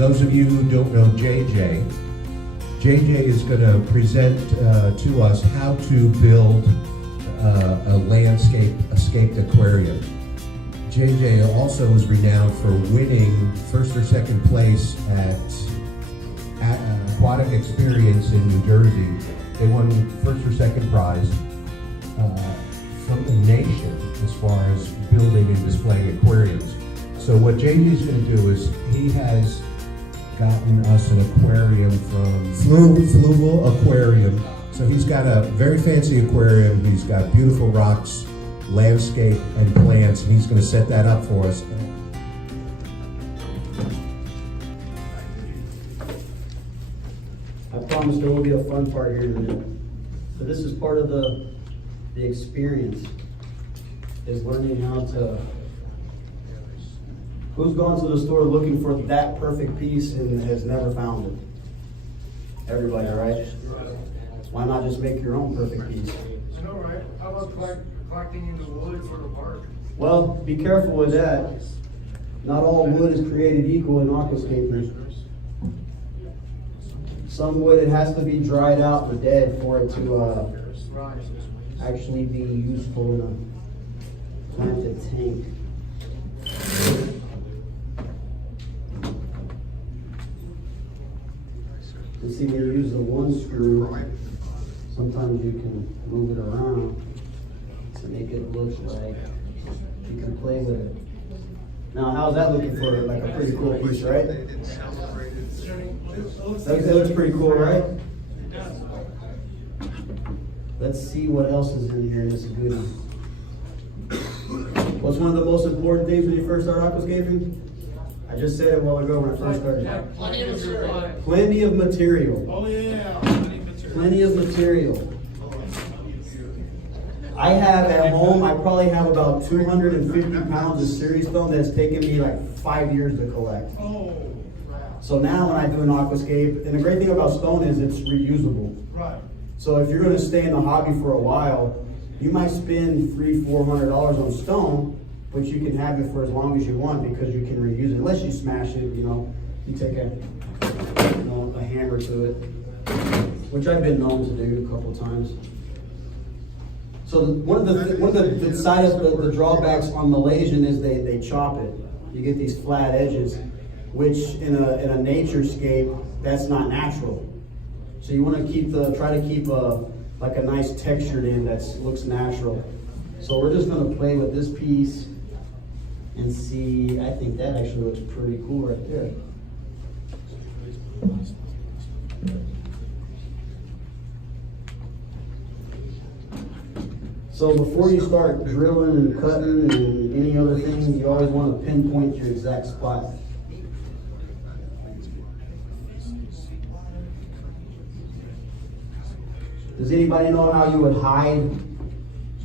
those of you who don't know JJ is going to present to us how to build a landscape-escaped aquarium. JJ also is renowned for winning first or second place at Aquatic Experience in New Jersey. They won first or second prize from the nation as far as building and displaying aquariums. So what JJ is going to do is he has gotten us an aquarium from Fluval Aquarium. So he's got a very fancy aquarium. He's got beautiful rocks, landscape, and plants, and he's going to set that up for us. I promise there will be a fun part here in a minute. So this is part of the experience, is learning how to. Who's gone to the store looking for that perfect piece and has never found it? Everybody, right? Why not just make your own perfect piece? I know, right? How about collecting in the woods or the park? Well, be careful with that. Not all wood is created equal in aquascaping. Some wood, it has to be dried out or dead for it to actually be useful in a planted tank. You see, when you use the one screw, sometimes you can move it around to make it look like you can play with it. Now, how's that looking for like a pretty cool piece, right? That looks pretty cool, right? Let's see what else is in here in this goodie. What's one of the most important things when you first start aquascaping? I just said it a while ago when I first started. Plenty of material. Oh yeah. Plenty of material. I have at home, I probably have about 250 pounds of series stone that's taken me like 5 years to collect. Oh. So now when I do an aquascape, and the great thing about stone is it's reusable. Right. So if you're going to stay in the hobby for a while, you might spend $300-400 on stone, but you can have it for as long as you want because you can reuse it. Unless you smash it, you take a hammer to it, which I've been known to do a couple times. So one of the side of the drawbacks on Malaysian is they chop it. You get these flat edges, which in a naturescape, that's not natural. So you want to try to keep like a nice textured end that looks natural. So we're just going to play with this piece and see. I think that actually looks pretty cool right there. So before you start drilling and cutting and any other thing, you always want to pinpoint your exact spot. Does anybody know how you would hide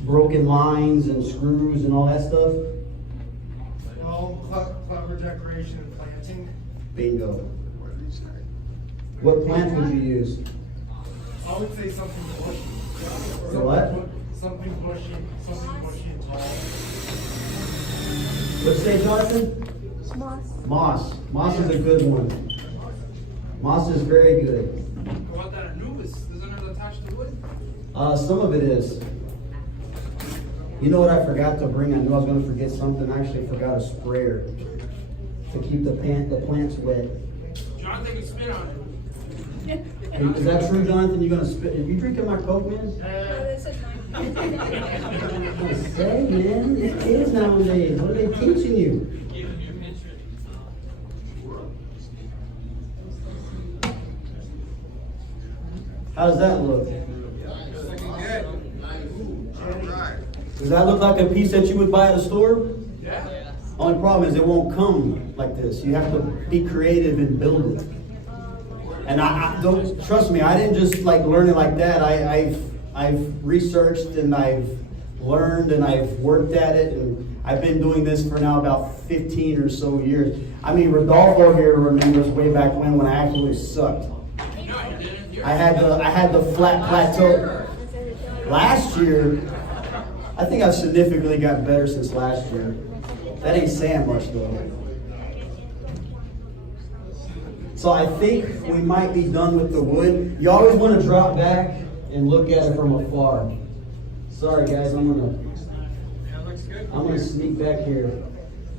broken lines and screws and all that stuff? Well, clever decoration and planting. Bingo. What plants would you use? I would say something bushy. The what? Something bushy and tall. What'd you say, Jonathan? Moss. Moss is a good one. Moss is very good. What about that anubis? Isn't it attached to wood? Some of it is. You know what I forgot to bring? I knew I was going to forget something. I actually forgot a sprayer to keep the plants wet. Jonathan can spit on it. Is that true, Jonathan? You're going to spit? Are you drinking my Coke, man? Say, man, these kids nowadays, what are they teaching you? How does that look? Does that look like a piece that you would buy at a store? Yeah. Only problem is it won't come like this. You have to be creative and build it. And I don't trust me. I didn't just learn it like that. I've researched and I've learned and I've worked at it, and I've been doing this for now about 15 or so years. I mean, Rodolfo here remembers way back when I actually sucked. I had the flat plateau. Last year, I think I've significantly gotten better since last year. That ain't saying much though. So I think we might be done with the wood. You always want to drop back and look at it from afar. Sorry guys, I'm gonna sneak back here.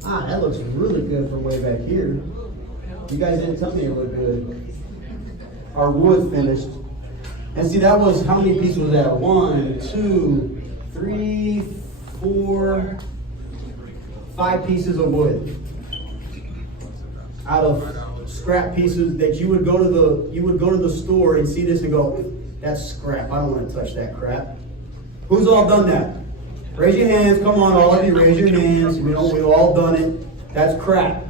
Ah, that looks really good from way back here. You guys didn't tell me it looked good. Our wood finished. And see, that was, how many pieces was that? 1, 2, 3, 4, 5 pieces of wood. Out of scrap pieces that you would go to the store and see this and go, that's scrap. I don't want to touch that crap. Who's all done that? Raise your hands. Come on, all of you, raise your hands. We've all done it. That's crap.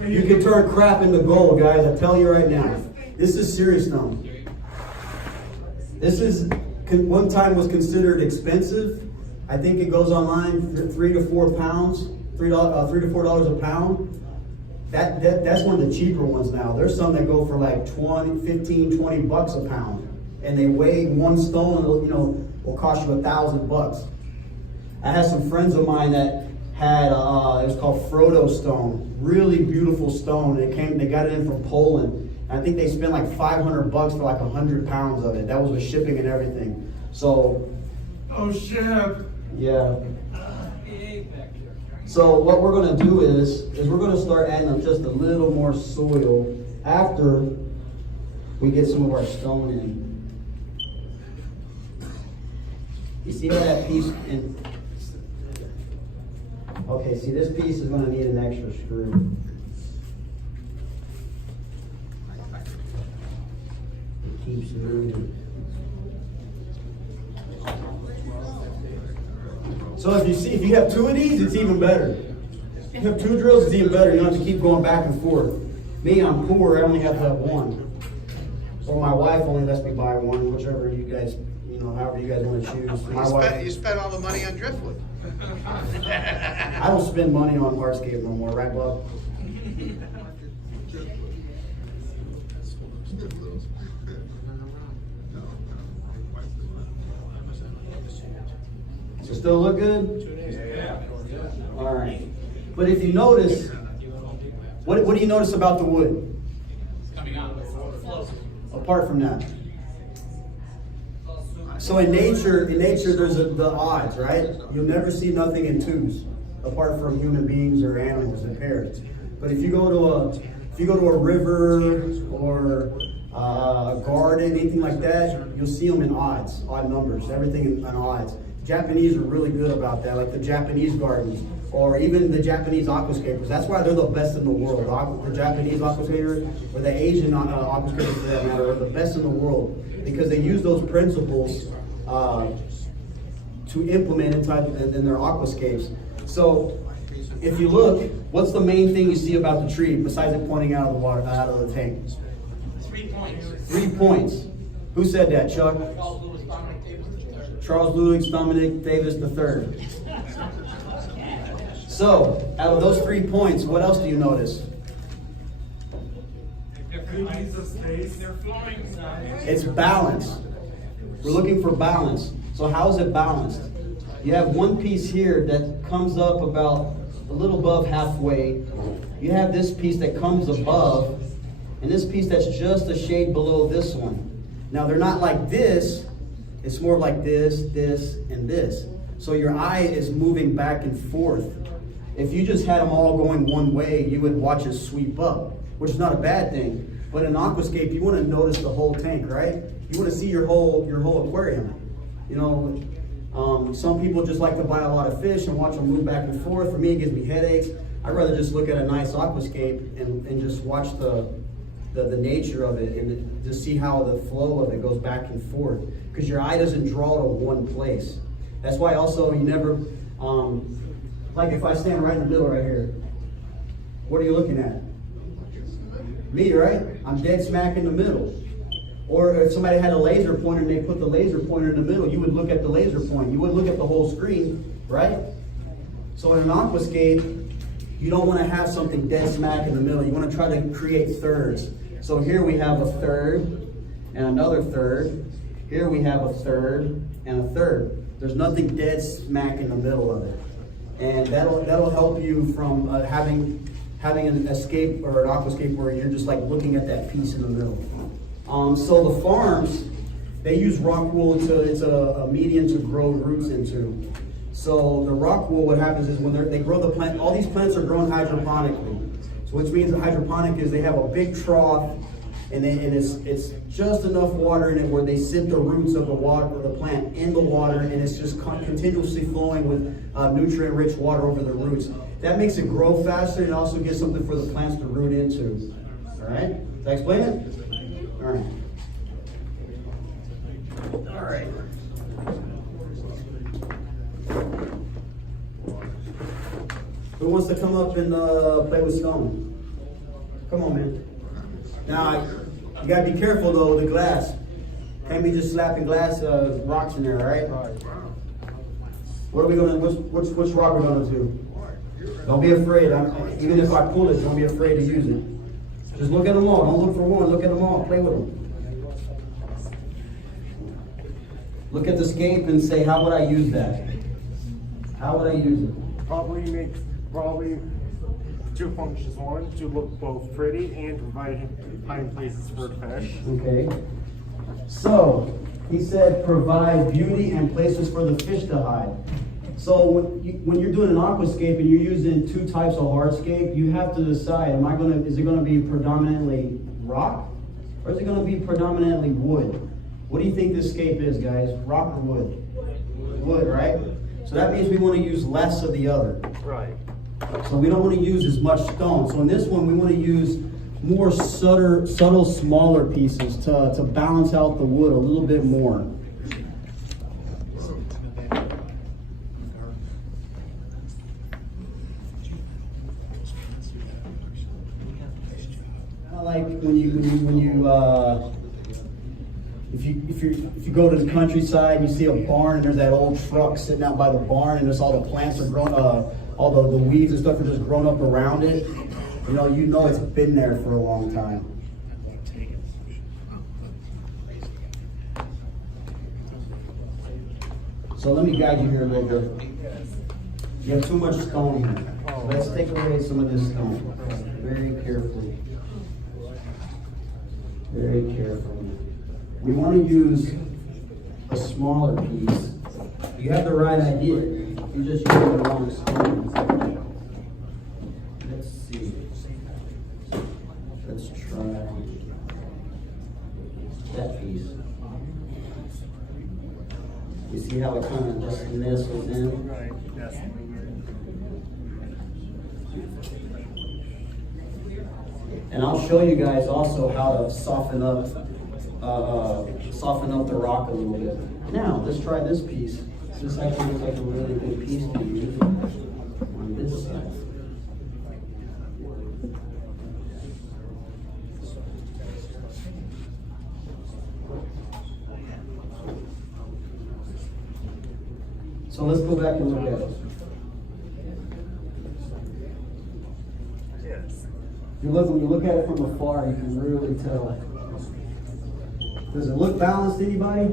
You can turn crap into gold, guys. I tell you right now. This is serious now. This is, one time was considered expensive. I think it goes online for 3 to 4 pounds, $3 to $4 a pound. That's one of the cheaper ones now. There's some that go for like 20, 15, 20 bucks a pound. And they weigh 1 stone, will cost you $1,000. I had some friends of mine that had, it was called Frodo stone. Really beautiful stone. They got it in from Poland. And I think they spent like $500 for like 100 pounds of it. That was with shipping and everything. So. Oh shit. Yeah. So what we're going to do is we're going to start adding just a little more soil after we get some of our stone in. You see how that piece in? Okay, see, this piece is going to need an extra screw. It keeps moving. So if you have 2 of these, it's even better. If you have 2 drills, it's even better. You don't have to keep going back and forth. Me, I'm poor. I only have to have 1. Or my wife only lets me buy 1, whichever you guys, however you guys want to choose. You spent all the money on driftwood. I don't spend money on hardscape no more, right, Bob? Does it still look good? Yeah. All right. But if you notice, what do you notice about the wood? Coming out. Apart from that. So in nature, there's the odds, right? You'll never see nothing in 2s, apart from human beings or animals and pairs. But if you go to a river or a garden, anything like that, you'll see them in odd numbers, everything in odds. Japanese are really good about that, like the Japanese gardens, or even the Japanese aquascapers. That's why they're the best in the world. The Japanese aquascapers, or the Asian aquascapers for that matter, are the best in the world because they use those principles to implement in their aquascapes. So if you look, what's the main thing you see about the tree besides it pointing out of the water, out of the tank? 3 points. 3 points. Who said that, Chuck? Charles Louis Dominic Davis III. So, out of those 3 points, what else do you notice? They're flowing. It's balance. We're looking for balance. So how is it balanced? You have one piece here that comes up about a little above halfway. You have this piece that comes above, and this piece that's just a shade below this one. Now they're not like this. It's more like this, and this. So your eye is moving back and forth. If you just had them all going one way, you would watch it sweep up, which is not a bad thing. But in aquascape, you want to notice the whole tank, right? You want to see your whole aquarium. Some people just like to buy a lot of fish and watch them move back and forth. For me, it gives me headaches. I'd rather just look at a nice aquascape and just watch the nature of it and just see how the flow of it goes back and forth. Because your eye doesn't draw to one place. That's why also you never, like if I stand right in the middle right here, what are you looking at? Me, right? I'm dead smack in the middle. Or if somebody had a laser pointer and they put the laser pointer in the middle, you would look at the laser point. You wouldn't look at the whole screen, right? So in an aquascape, you don't want to have something dead smack in the middle. You want to try to create thirds. So here we have a third and another third. Here we have a third and a third. There's nothing dead smack in the middle of it. And that'll help you from having having an escape or an aquascape where you're just like looking at that piece in the middle. So the farms, they use rock wool it's a medium to grow roots into. So the rock wool, what happens is when they grow the plant, all these plants are grown hydroponically. So which means the hydroponic is they have a big trough and it's just enough water in it where they sip the roots of the plant in the water, and it's just continuously flowing with nutrient-rich water over the roots. That makes it grow faster and also gives something for the plants to root into. All right? Did I explain it? All right. All right. Who wants to come up and play with stone? Come on, man. Now, you gotta be careful though, the glass. Can't be just slapping glass rocks in there, all right? What are we gonna, which rock are we gonna do? Don't be afraid. Even if I pull it, don't be afraid to use it. Just look at them all. Don't look for one. Look at them all. Play with them. Look at the scape and say, how would I use that? How would I use it? Probably two functions. One, to look both pretty and provide hiding places for fish. Okay. So, he said provide beauty and places for the fish to hide. So when you're doing an aquascape and you're using two types of hardscape, you have to decide, is it gonna be predominantly rock or is it gonna be predominantly wood? What do you think this scape is, guys? Rock or wood? Wood, right? So that means we want to use less of the other. Right. So we don't want to use as much stone. So in this one, we want to use more subtle, smaller pieces to balance out the wood a little bit more. Like if you go to the countryside and you see a barn and there's that old truck sitting out by the barn and there's all the plants are grown, all the weeds and stuff are just grown up around it. You know it's been there for a long time. So let me guide you here a little bit. You have too much stone here. Let's take away some of this stone. Very carefully. Very carefully. We want to use a smaller piece. You have the right idea. You're just using the wrong stone. Let's see. Let's try that piece. You see how it kind of just nestles in? Right. Yes. And I'll show you guys also how to soften up the rock a little bit. Now, let's try this piece. This actually looks like a really good piece to use on this side. So let's go back and look at it. Yes. When you look at it from afar, you can really tell. Does it look balanced, anybody?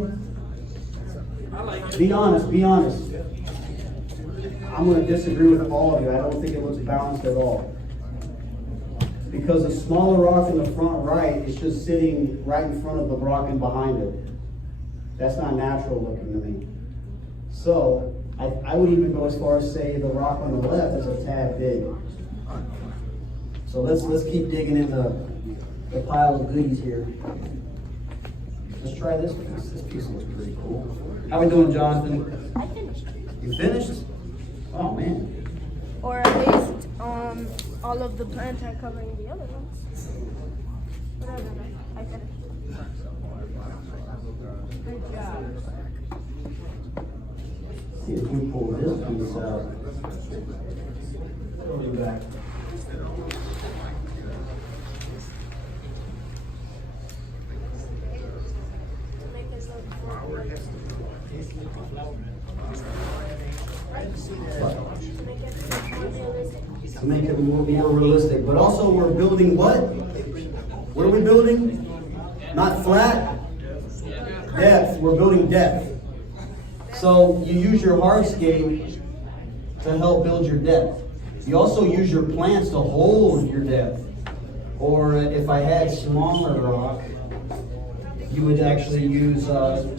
Be honest, be honest. I'm going to disagree with all of you. I don't think it looks balanced at all. Because the smaller rock in the front right is just sitting right in front of the rock and behind it. That's not natural looking to me. So, I would even go as far as say the rock on the left is a tad big. So let's keep digging in the pile of goodies here. Let's try this piece. This piece looks pretty cool. How we doing, Jonathan? I finished. You finished? Oh man. Or at least all of the plants are covering the other ones. But I don't know. I finished. Good job. See if we pull this piece out. Go back. To make it more realistic. But also we're building what? What are we building? Not flat? Depth. We're building depth. So you use your hardscape to help build your depth. You also use your plants to hold your depth. Or if I had smaller rock, you would actually use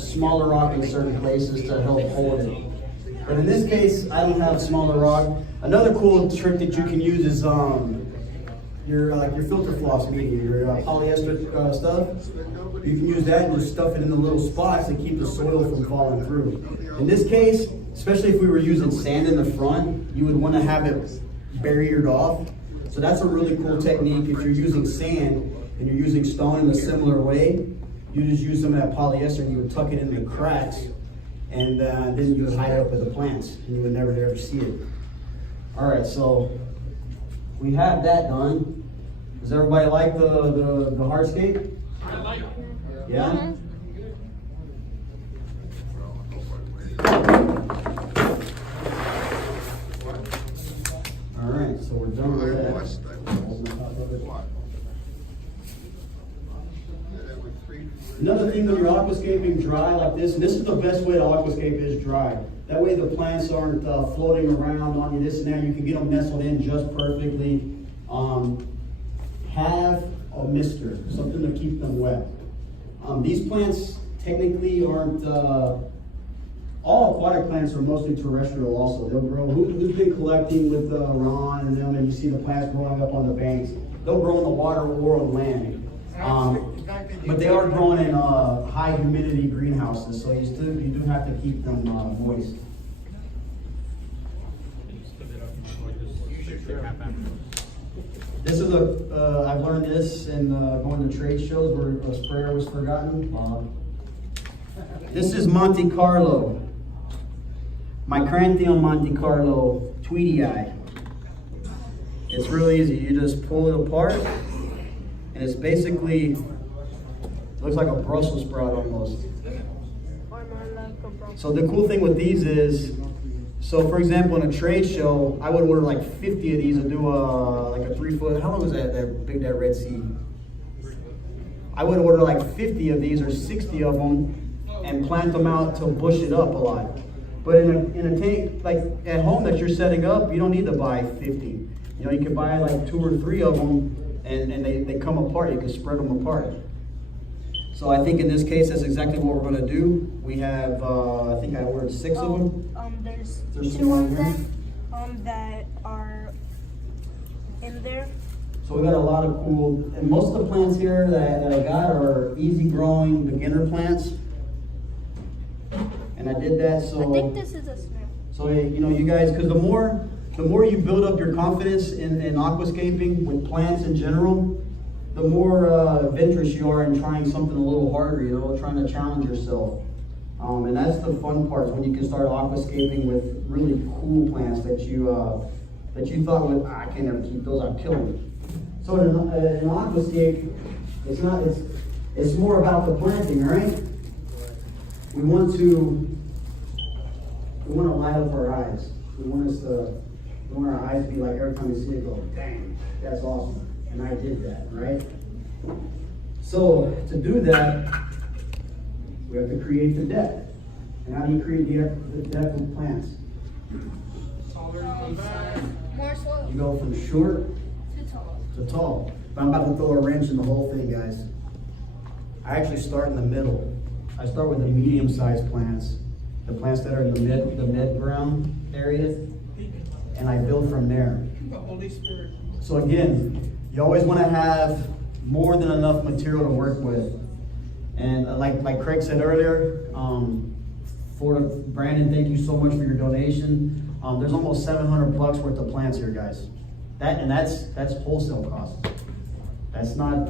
smaller rock in certain places to help hold it. But in this case, I don't have smaller rock. Another cool trick that you can use is your filter floss medium, your polyester stuff. You can use that and just stuff it in the little spots to keep the soil from falling through. In this case, especially if we were using sand in the front, you would want to have it barriered off. So that's a really cool technique. If you're using sand and you're using stone in a similar way, you just use some of that polyester and you would tuck it in the cracks, and then you would hide it up with the plants and you would never ever see it. All right, so we have that done. Does everybody like the hardscape? I like it. Yeah? All right, so we're done with that. Another thing when you're aquascaping dry like this, and this is the best way to aquascape is dry. That way the plants aren't floating around on you, this and that. You can get them nestled in just perfectly. Have a mister, something to keep them wet. These plants technically aren't, all aquatic plants are mostly terrestrial also. They'll grow, who's been collecting with Ron and them, and you see the plants growing up on the banks. They'll grow in the water or on land. But they are growing in high humidity greenhouses, so you do have to keep them moist. This is I've learned this in going to trade shows where a sprayer was forgotten. This is Monte Carlo. Micrantheum Monte Carlo Tweedy Eye. It's really easy. You just pull it apart, and it's basically, looks like a Brussels sprout almost. So the cool thing with these is, so for example, in a trade show, I would order like 50 of these and do like a 3 foot, how long was that Red Sea? I would order like 50 of these or 60 of them and plant them out to bush it up a lot. But in a tank, like at home that you're setting up, you don't need to buy 50. You know, you can buy like 2 or 3 of them and they come apart. You can spread them apart. So I think in this case, that's exactly what we're going to do. We have, I think I ordered 6 of them. There's 2 of them that are in there. So we got a lot of cool, and most of the plants here that I got are easy growing beginner plants. And I did that so. I think this is a snare. So you know, you guys, because the more you build up your confidence in aquascaping with plants in general, the more adventurous you are in trying something a little harder, you know, trying to challenge yourself. And that's the fun part, is when you can start aquascaping with really cool plants that you thought, well, I can't ever keep those, I'll kill them. So in an aquascape, it's more about the planting, right? We want to light up our eyes. We want our eyes to be like, every time we see it, go, dang, that's awesome. And I did that, right? So to do that, we have to create the depth. And how do you create the depth with plants? More soil. You go from short Too tall. to tall. But I'm about to throw a wrench in the whole thing, guys. I actually start in the middle. I start with the medium-sized plants, the plants that are in the mid-ground area, and I build from there. The Holy Spirit. So again, you always want to have more than enough material to work with. And like Craig said earlier, for Brandon, thank you so much for your donation. There's almost $700 worth of plants here, guys. That's wholesale cost. That's not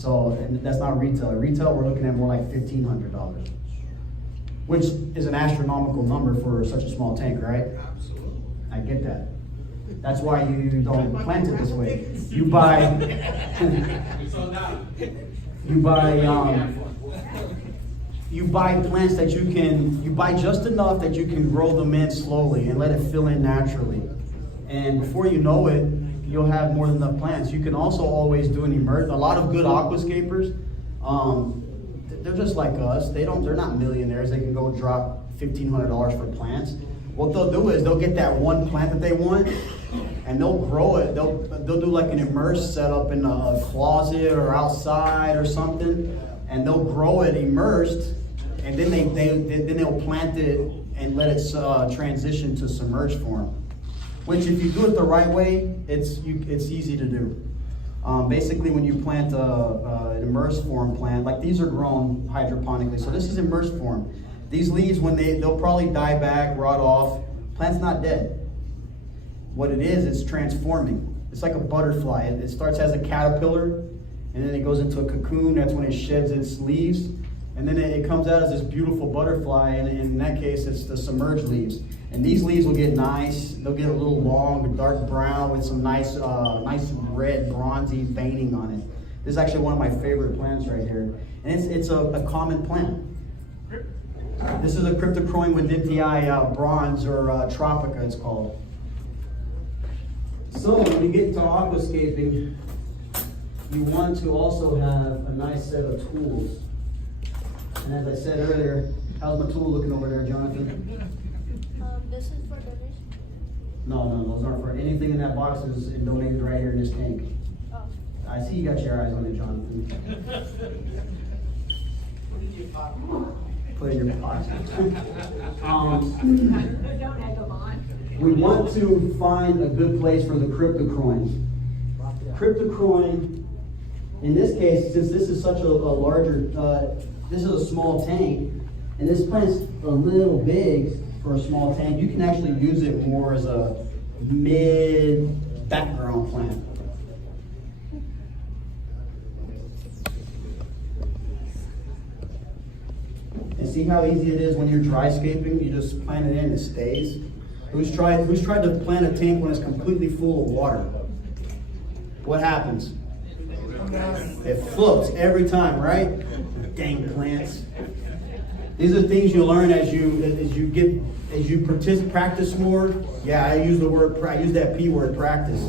and that's not retail. Retail, we're looking at more like $1,500, which is an astronomical number for such a small tank, right? Absolutely. I get that. That's why you don't plant it this way. You buy, So now. you buy plants that you buy just enough that you can grow them in slowly and let it fill in naturally. And before you know it, you'll have more than enough plants. You can also always do an emergent. A lot of good aquascapers, they're just like us. They're not millionaires. They can go drop $1,500 for plants. What they'll do is they'll get that one plant that they want, and they'll grow it. They'll do like an immersed setup in a closet or outside or something, and they'll grow it immersed, and then they'll plant it and let it transition to submerged form. Which, if you do it the right way, it's easy to do. Basically, when you plant an immersed form plant, like these are grown hydroponically, so this is immersed form. These leaves, they'll probably die back, rot off. Plant's not dead. What it is, it's transforming. It's like a butterfly. It starts as a caterpillar, and then it goes into a cocoon. That's when it sheds its leaves. And then it comes out as this beautiful butterfly, and in that case, it's the submerged leaves. And these leaves will get nice. They'll get a little long, dark brown with some nice red, bronzy veining on it. This is actually one of my favorite plants right here. And it's a common plant. This is a Cryptochrome windenti bronze, or tropica it's called. So when you get into aquascaping, you want to also have a nice set of tools. And as I said earlier, how's my tool looking over there, Jonathan? This is for donation. No, those aren't for anything in that box is donated right here in this tank. Oh. I see you got your eyes on it, Jonathan. Put it in your pocket. We want to find a good place for the Cryptochrome. Cryptochrome, in this case, since this is such a larger, this is a small tank, and this plant's a little big for a small tank, you can actually use it more as a mid-background plant. And see how easy it is when you're dry scaping? You just plant it in, it stays. Who's tried to plant a tank when it's completely full of water? What happens? It floats every time, right? Dang plants. These are things you learn as you practice more. Yeah, I use that P word, practice.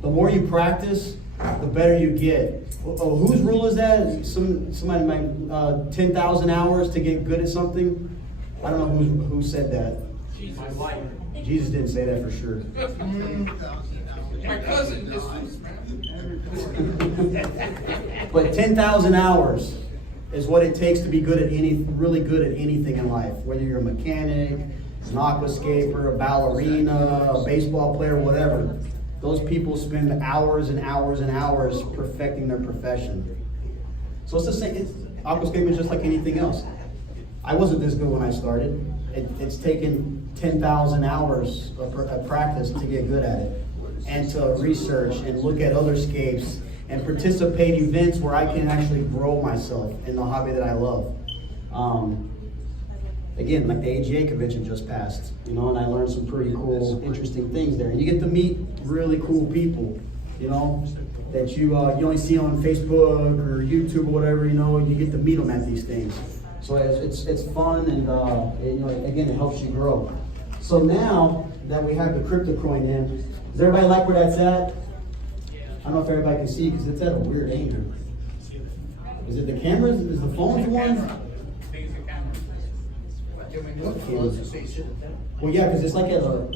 The more you practice, the better you get. Oh, whose rule is that? Somebody might 10,000 hours to get good at something. I don't know who said that. My wife. Jesus didn't say that for sure. My cousin just. But 10,000 hours is what it takes to be really good at anything in life. Whether you're a mechanic, an aquascaper, a ballerina, a baseball player, whatever. Those people spend hours and hours and hours perfecting their profession. So it's the same. Aquascaping is just like anything else. I wasn't this good when I started. It's taken 10,000 hours of practice to get good at it, and to research and look at other scapes and participate in events where I can actually grow myself in the hobby that I love. Again, like the AGA convention just passed, and I learned some pretty cool, interesting things there. And you get to meet really cool people, that you only see on Facebook or YouTube or whatever. You get to meet them at these things. So it's fun, and again, it helps you grow. So now that we have the Cryptochrome in, does everybody like where that's at? I don't know if everybody can see because it's at a weird angle. Is it the cameras? Is the phones the one? Well, yeah, because it's like at a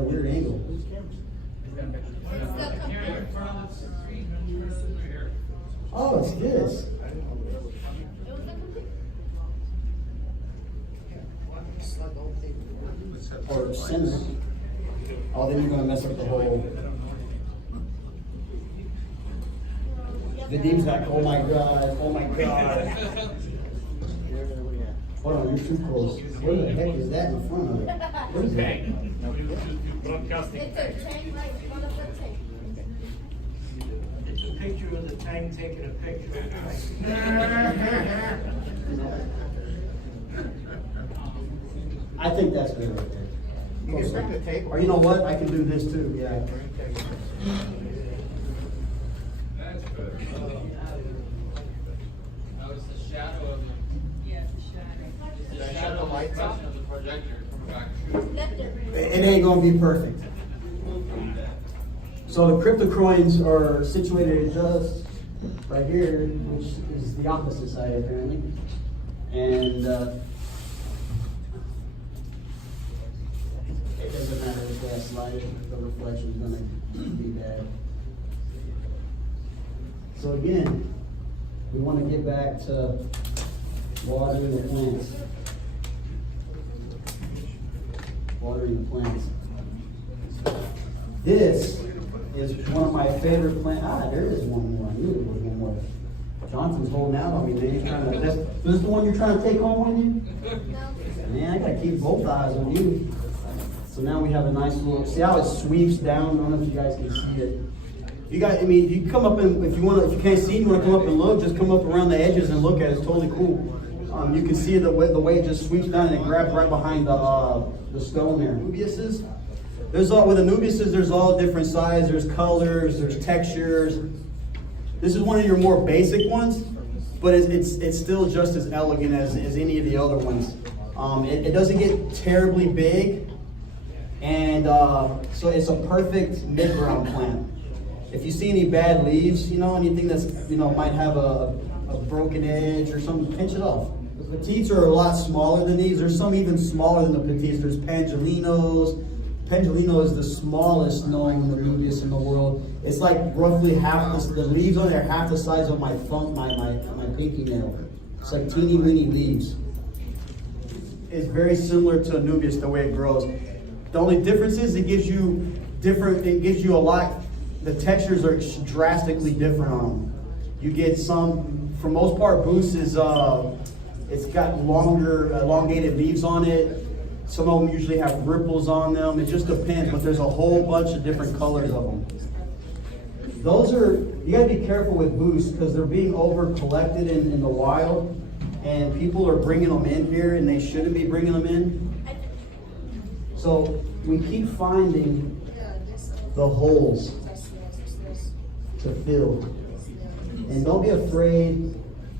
weird angle. Oh, it's this. Or center. Oh, then you're gonna mess up the whole. The Dean's like, oh my god, oh my god. Hold on, you're too close. What the heck is that in front of it? What is that? It's a tank, like one of the tank. It's a picture of the tank taking a picture of the I think that's good right there. You can bring the table. Or you know what? I can do this too, yeah. That's good. Oh, it's the shadow of the. Yeah, it's the shadow. It's the shadow reflection of the projector coming back. It ain't gonna be perfect. So the Cryptochromes are situated just right here, which is the opposite side apparently. And slide it, the reflection's gonna be bad. So again, we want to get back to watering the plants. Watering the plants. This is one of my favorite plants. There is one more. I knew there was one more. Johnson's holding out on me, man. He's trying to. This is the one you're trying to take home with you? Man, I gotta keep both eyes on you. So now we have a nice little. See how it sweeps down? I don't know if you guys can see it. You guys, I mean, you come up and if you can't see, you want to come up and look. Just come up around the edges and look at it. It's totally cool. You can see the way it just sweeps down and it grabs right behind the stone there. Nubiuses. With the Nubiuses, there's all different sizes. There's colors. There's textures. This is one of your more basic ones, but it's still just as elegant as any of the other ones. It doesn't get terribly big, and so it's a perfect mid-ground plant. If you see any bad leaves, anything that's might have a broken edge or something, pinch it off. The petites are a lot smaller than these. There's some even smaller than the petites. There's Pangelinos. Pangolino is the smallest known Nubius in the world. It's like roughly half the leaves on there, half the size of my thumb, my pinky nail. It's like teeny weeny leaves. It's very similar to Nubius the way it grows. The only difference is it gives you a lot. The textures are drastically different on them. You get some, for most part, Boost is it's got longer, elongated leaves on it. Some of them usually have ripples on them. It just depends, but there's a whole bunch of different colors of them. You gotta be careful with Boost because they're being over collected in the wild, and people are bringing them in here and they shouldn't be bringing them in. So we keep finding the holes to fill. And don't be afraid,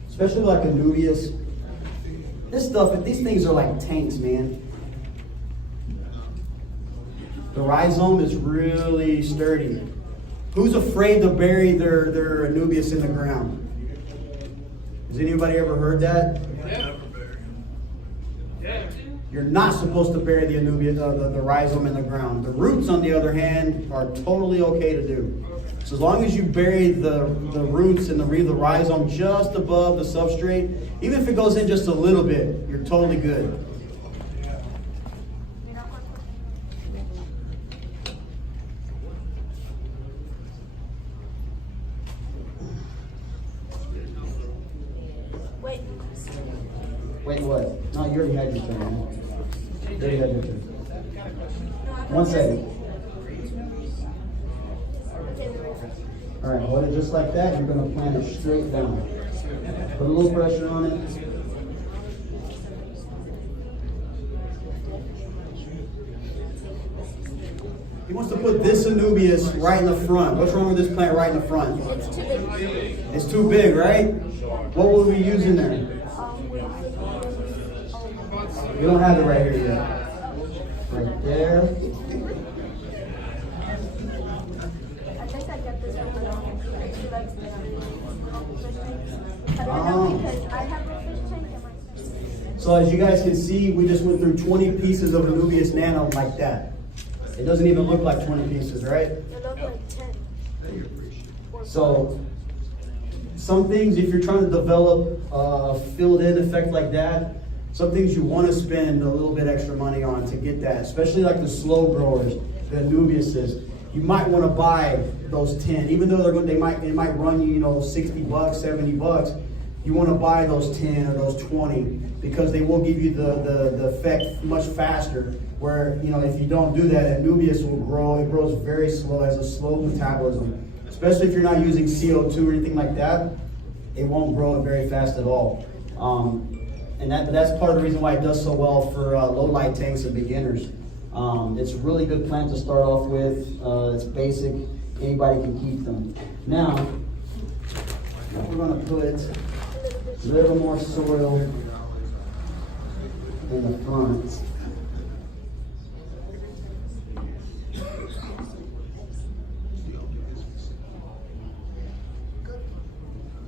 especially like a Nubius. These things are like tanks, man. The rhizome is really sturdy. Who's afraid to bury their Nubius in the ground? Has anybody ever heard that? Yeah. You're not supposed to bury the Nubius, the rhizome in the ground. The roots, on the other hand, are totally okay to do. So as long as you bury the roots and the rhizome just above the substrate, even if it goes in just a little bit, you're totally good. Wait, what? No, you already had your turn, man. You already had your turn. 1 second. All right, hold it just like that. You're going to plant it straight down. Put a little pressure on it. He wants to put this Anubias right in the front. What's wrong with this plant right in the front? It's too big. It's too big, right? What will we use in there? We don't have it right here yet. Right there. I think I get this one along. She likes this. I don't know because I have a fish tank in my. So as you guys can see, we just went through 20 pieces of Anubias Nano like that. It doesn't even look like 20 pieces, right? It looks like 10. So some things, if you're trying to develop a filled-in effect like that, some things you want to spend a little bit extra money on to get that, especially like the slow growers, the Anubiases. You might want to buy those 10, even though they might run you, 60 bucks, 70 bucks. You want to buy those 10 or those 20 because they will give you the effect much faster. Where, if you don't do that, Anubias will grow. It grows very slow, has a slow metabolism. Especially if you're not using CO2 or anything like that, it won't grow it very fast at all. And that's part of the reason why it does so well for low light tanks and beginners. It's a really good plant to start off with. It's basic. Anybody can keep them. Now, we're going to put a little more soil in the front.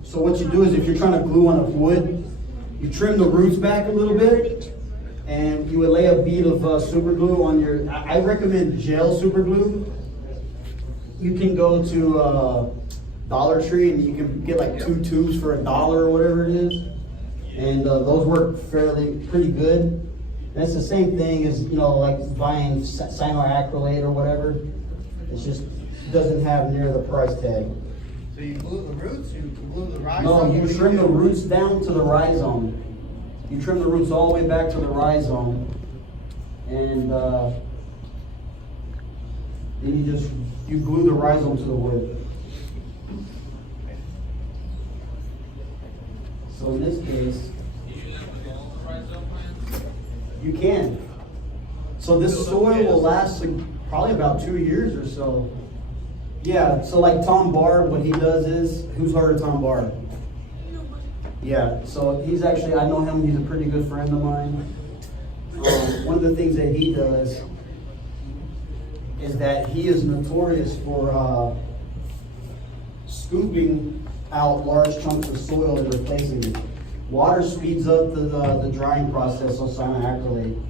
So what you do is if you're trying to glue on a wood, you trim the roots back a little bit, and you would lay a bead of super glue on your, I recommend gel super glue. You can go to Dollar Tree and you can get like 2 tubes for $1 or whatever it is. And those work pretty good. And it's the same thing as, you know, like buying cyanoacrylate or whatever. It's just, it doesn't have near the price tag. So you glue the roots, you glue the rhizomes? No, what you do trim the do? roots down to the rhizome. You trim the roots all the way back to the rhizome. And then you glue the rhizome to the wood. So in this case, you can. So this soil will last like probably about 2 years or so. Yeah, so like Tom Bard, what he does is, who's heard of Tom Bard? Yeah, so he's actually, I know him, he's a pretty good friend of mine. One of the things that he does is that he is notorious for scooping out large chunks of soil and replacing it. Water speeds up the drying process on cyanoacrylate.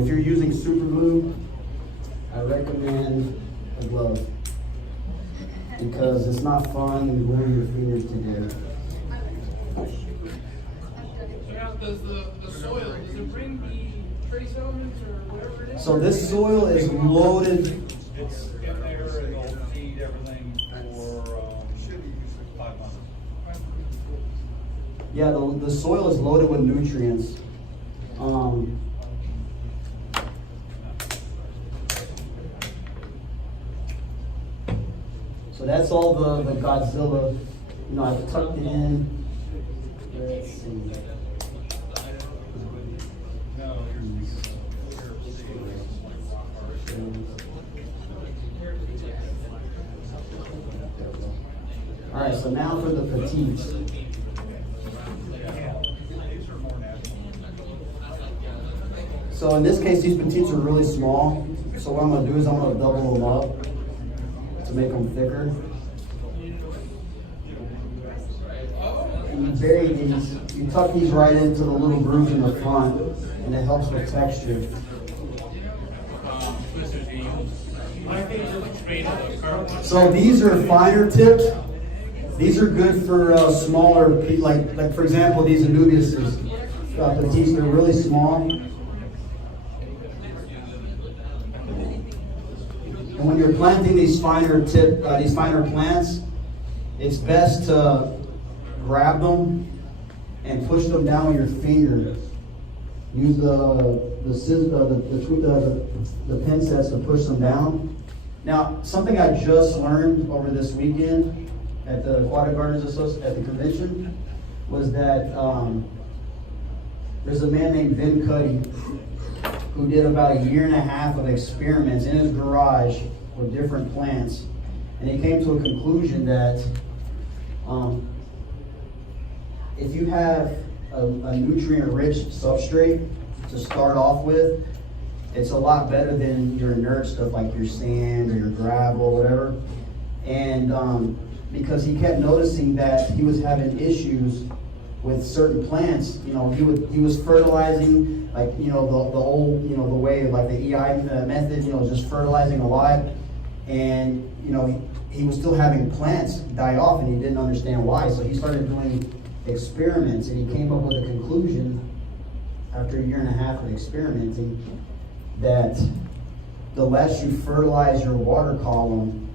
If you're using super glue, I recommend a glove because it's not fun gluing your fingers together. So now, does the soil, does it bring the trace elements or whatever it is? So this soil is loaded. It's in there and it'll feed everything for, 5 months. Yeah, the soil is loaded with nutrients. So that's all the Godzilla. You know, I've tucked it in. Let's see. All right, so now for the petites. So in this case, these petites are really small. So what I'm gonna do is I'm gonna double them up to make them thicker. And you bury these, you tuck these right into the little grooves in the front, and it helps with texture. So these are finer tipped. These are good for smaller, like for example, these Anubiuses. Petites, they're really small. And when you're planting these finer plants, it's best to grab them and push them down with your finger. Use the pin sets to push them down. Now, something I just learned over this weekend at the Aquatic Gardens at the convention was that there's a man named Vin Cuddy who did about 1.5 years of experiments in his garage with different plants. And he came to a conclusion that if you have a nutrient-rich substrate to start off with, it's a lot better than your inert stuff like your sand or your gravel or whatever. And because he kept noticing that he was having issues with certain plants, you know, he was fertilizing, like, you know, the old, you know, the way of like the EI method, you know, just fertilizing a lot. And, you know, he was still having plants die off and he didn't understand why. So he started doing experiments and he came up with a conclusion after 1.5 years of experimenting that the less you fertilize your water column,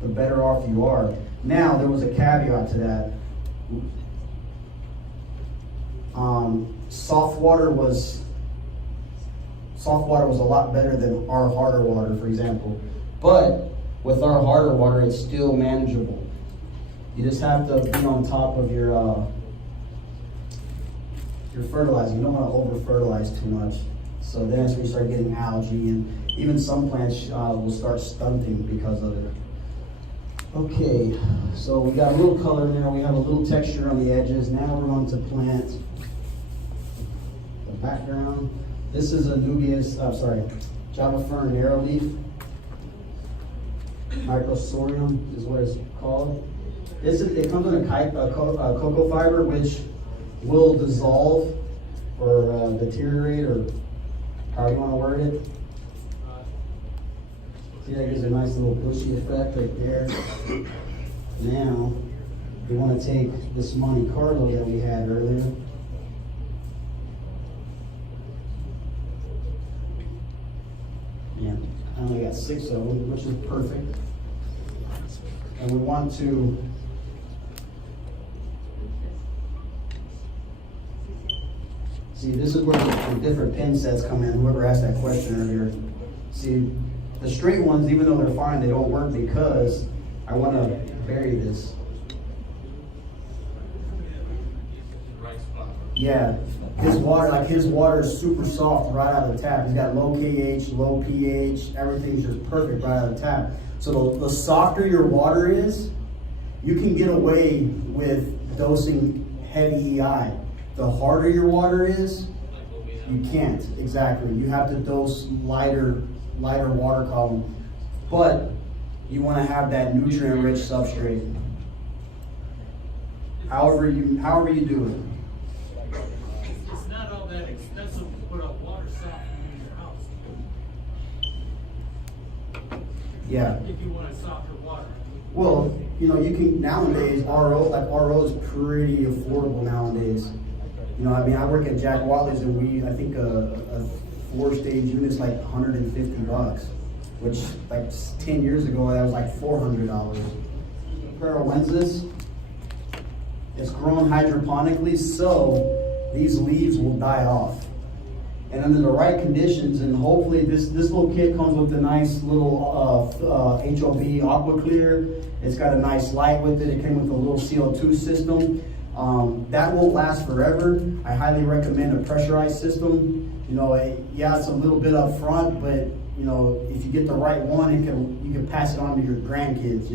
the better off you are. Now, there was a caveat to that. Soft water was a lot better than our harder water, for example. But with our harder water, it's still manageable. You just have to be on top of your fertilizer. You don't want to over fertilize too much. So then that's when you start getting algae, and even some plants will start stunting because of it. Okay, so we got a little color in there. We have a little texture on the edges. Now we're going to plant the background. This is Java fern arrowleaf. Microsorium is what it's called. It comes in a cocoa fiber which will dissolve or deteriorate or How you wanna word it? See, that gives a nice little bushy effect right there. Now, we wanna take this Monte Carlo that we had earlier. Yeah, I only got 6 of them, which is perfect. And we want to see, this is where the different pin sets come in, whoever asked that question earlier. See, the straight ones, even though they're fine, they don't work because I want to bury this. Yeah, his water is super soft right out of the tap. He's got low KH, low pH, everything's just perfect right out of the tap. So the softer your water is, you can get away with dosing heavy EI. The harder your water is, you can't, exactly. You have to dose lighter water column. But you want to have that nutrient-rich substrate. However you do it. It's not all that expensive to put a water softener in your house. Yeah. If you want a softer water. Well, you can nowadays, RO is pretty affordable nowadays. I mean, I work at Jack Watley's and I think a 4-stage unit's like $150, which like 10 years ago, that was like $400. Pero when's this? It's grown hydroponically, so these leaves will die off. And under the right conditions, and hopefully this little kit comes with a nice little Jobe Aqua Clear. It's got a nice light with it. It came with a little CO2 system. That won't last forever. I highly recommend a pressurized system. Yeah, it's a little bit up front, but if you get the right one, you can pass it on to your grandkids.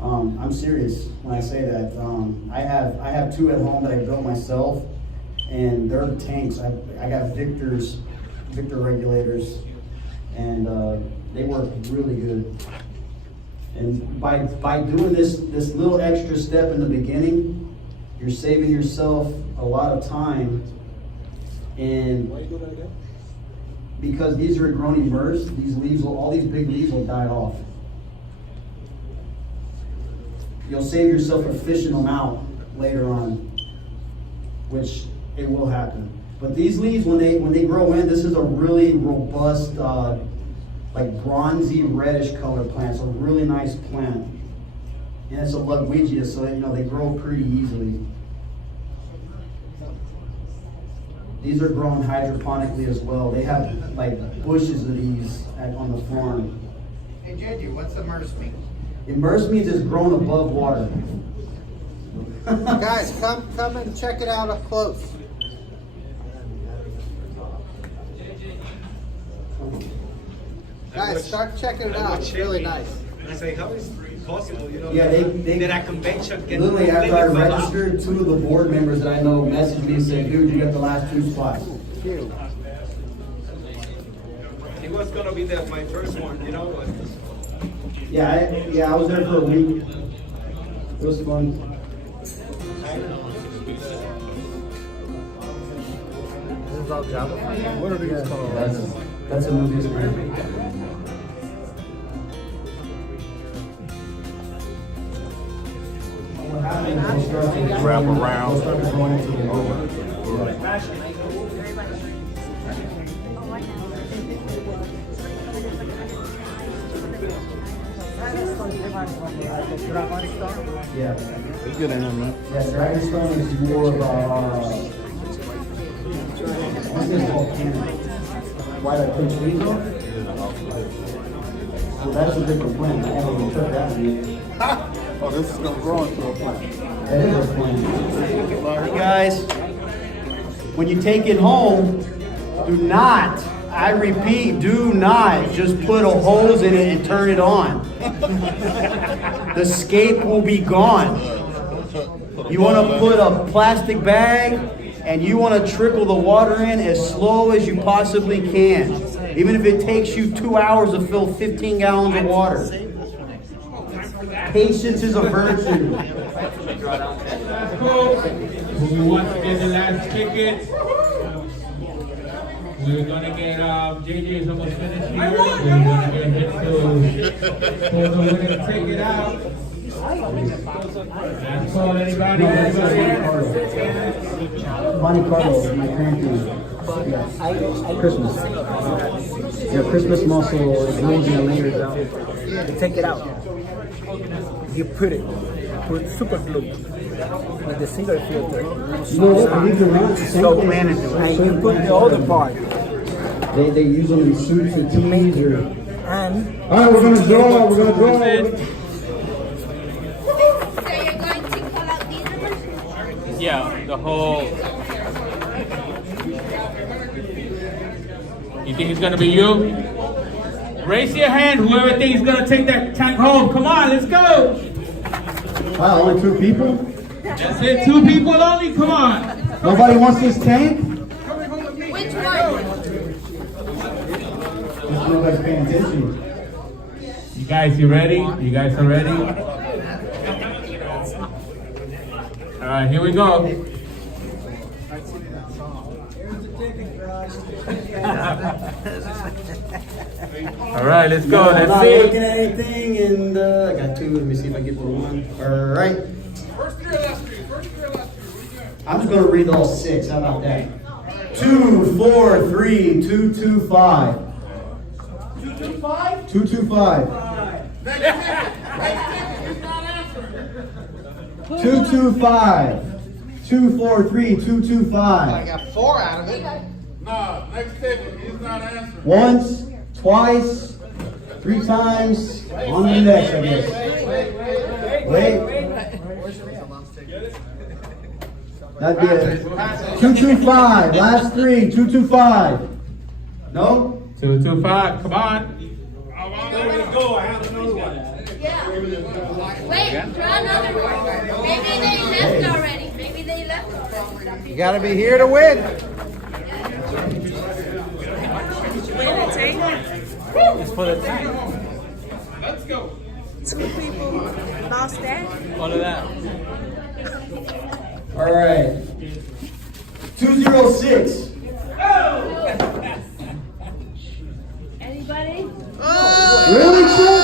I'm serious when I say that. I have 2 at home that I built myself, and they're tanks. I got Victor regulators, and they work really good. And by doing this little extra step in the beginning, you're saving yourself a lot of time. And because these are grown immersed, all these big leaves will die off. You'll save yourself a fishing amount later on, which it will happen. But these leaves, when they grow in, this is a really robust, like bronzy reddish color plant. It's a really nice plant. And it's a Ludwigia, so they grow pretty easily. These are grown hydroponically as well. They have like bushes of these on the farm. Hey JJ, what's immersed mean? Immersed means it's grown above water. Guys, come and check it out up close. Guys, start checking it out. It's really nice. I say, how is it possible? Yeah, they that a convention can literally after I completely fill up? registered, 2 of the board members that I know messaged me and said, dude, you got the last 2 spots. It was gonna be my first one, but Yeah, I was there for a week. It was fun. What are these called? That's a new business. Wrap around. Yeah. It's good in there, man. Yeah, Dragonstone is more of what's this volcano? Why did I put trees on? So that's a different plant. I haven't even took that one. Oh, this is gonna grow into a plant. That is a plant. Hey guys, when you take it home, do not, I repeat, do not just put a hose in it and turn it on. The scape will be gone. You want to put a plastic bag and you want to trickle the water in as slow as you possibly can. Even if it takes you 2 hours to fill 15 gallons of water. Patience is a virtue. Who wants to get the last ticket? We're gonna get, JJ is almost finished here. We're gonna get him to take it out. That's all, anybody? Monte Carlo, my grandparents. Christmas. Your Christmas muscle is losing the layers out. You take it out. You put super glue with the single filter. You know what? Believe it or not, the same thing. And you put the other part. They use them in suits and teams or. And All right, we're gonna draw. We're gonna draw. So you're going to call out these numbers? Yeah, the whole. You think it's gonna be you? Raise your hand, whoever thinks he's gonna take that tank home. Come on, let's go. Wow, only 2 people? That's it, 2 people only, come on. Nobody wants this tank? Which one? Just nobody's paying attention. You guys, you ready? You guys are ready? All right, here we go. All right, let's go. I'm Let's not see. looking at anything, and I got 2. Let me see if I get the 1. All right. I'm just gonna read all 6. How about that? 2, 4, 3, 2, 2, 5. 225? 225. 225. 2, 4, 3, 2, 2, 5. I got 4 out of it. No, next ticket, he's not answering. Once, twice, 3 times. On to the next, I guess. Wait. That'd be it. 225. Last 3. 225. No? 225, come on. Go, I have another one. Yeah. Wait, draw another one. Maybe they left already. Maybe they left already. You gotta be here to win. It's for the tank. Let's go. 2 people lost that. All of that. All right. 206. Anybody? Really, Chip?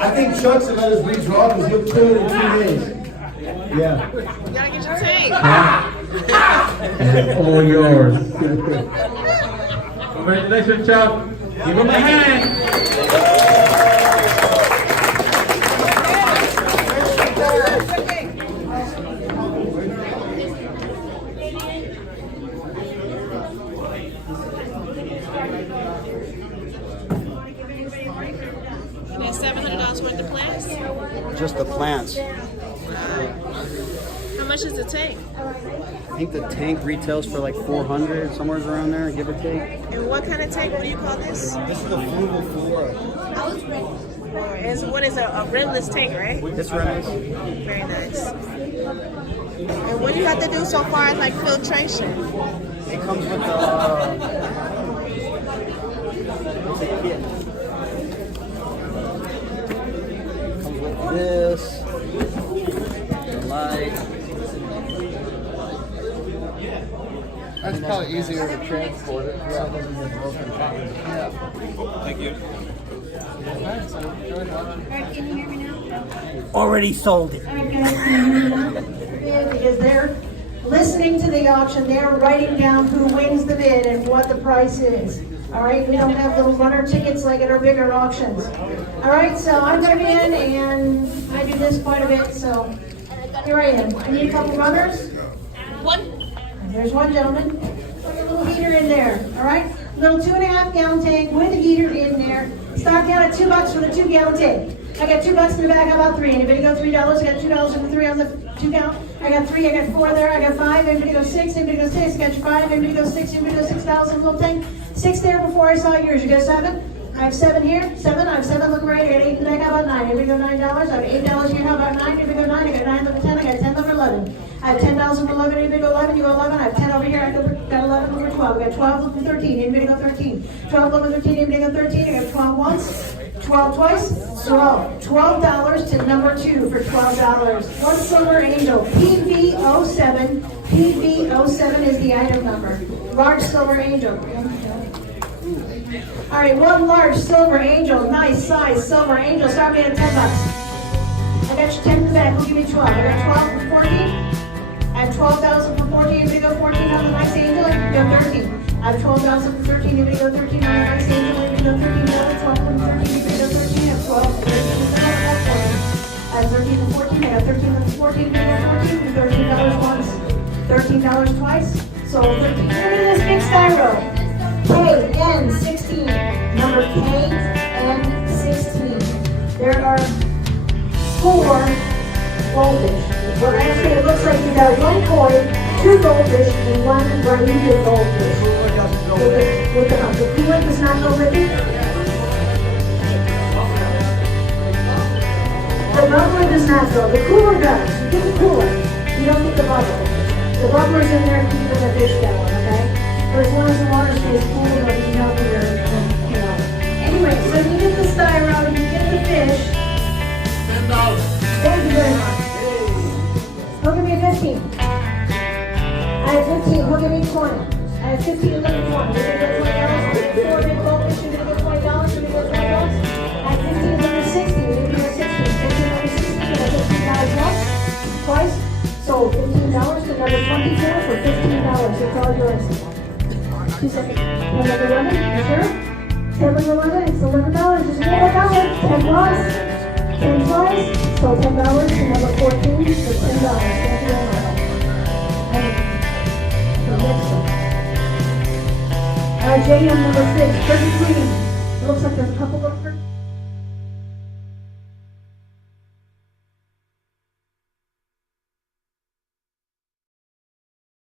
I think Chuck should let us redraw because he'll kill it in 2 days. Yeah. You gotta get your tank. All yours. Congratulations, Chuck. Give him a hand. You need $700 worth of plants? Just the plants. How much is the tank? I think the tank retails for like 400, somewhere around there, give or take. And what kind of tank? What do you call this? This is a fluval flora. What is a rimless tank, right? This rim Very nice. And what do you have to do so far as like filtration? it comes with it's a kit. It comes with this, the light. That's probably easier to transport it. Thank you. Already sold it. Because they're listening to the auction, they're writing down who wins the bid and what the price is. All right, we don't have those runner tickets like at our bigger auctions. All right, so I'm going to be in, and I do this quite a bit, so here I am. I need a couple runners. One. There's one gentleman. Put a little heater in there, all right? Little 2.5 gallon tank with a heater in there. Stock down at $2 for the 2 gallon tank. I got $2 in the back. How about 3? Anybody go $3? I got $2 and 3 on the 2 gallon. I got 3. I got 4 there. I got 5. Anybody go 6? Anybody go 6? I got 5. Anybody go 6? Anybody go 6,000 little tank. 6 there before I saw yours. You go 7? I have 7 here. 7. I have 7 looking right. I got 8 in the back. How about 9? Anybody go $9? I have $8 here. How about 9? Anybody go 9? I got 9 over 10. I got 10 over 11. I have 10,000 for 11. Anybody go 11? You go 11. I have 10 over here. I got 11 over 12. I got 12 over 13. Anybody go 13? 12 over 13. Anybody go 13? I got 12 once. 12 twice? So $12 to number 2 for $12. One silver angel, PV07. PV07 is the item number. Large silver angel. All right, one large silver angel, nice size silver angel. Start me at $10. I got you 10 in the back. Who'll give me 12? I got 12 for 14. I have 12,000 for 14. Anybody go 14 on the nice angel? You go 13. I have 12,000 for 13. Anybody go 13 on the nice angel? Anybody go 13? No, 12 for 13. Anybody go 13? I have 12 for 13. I have 13 for 14. I have 13 for 14. Anybody go 14? $13 once. $13 twice. So 13. Look at this big styro. KN16. Number KN16. There are 4 goldfish. Well, actually, it looks like you got 1 koi, 2 goldfish, and 1 Bermuda goldfish. The cooler does not go with it. The bubbler does not go. The cooler does. You get the cooler. You don't get the bubbler. The bubbler's in there keeping the fish down, okay? But as long as the water stays cool, it'll be healthier, you know. Anyway, so you get the styro, you get the fish. $10. Thank you very much. Who'll give me a 15? I have 15. Who'll give me 20? I have 15 and then 20. You're going to get $20. 4 big goldfish, you're going to get $20. You're going to get $20. I have 15 and then 60. You're going to get 16. 15 and then 60. You're going to get $15 once, twice. So $15 to number 24 for $15. It's all yours. 2 seconds. Number 11, you sure? 7-11, it's $11. Just $1. 10 plus. 10 twice. So $10 to number 14 for $10. Thank you very much. The next one. JM number 6, 33. It looks like there's a couple of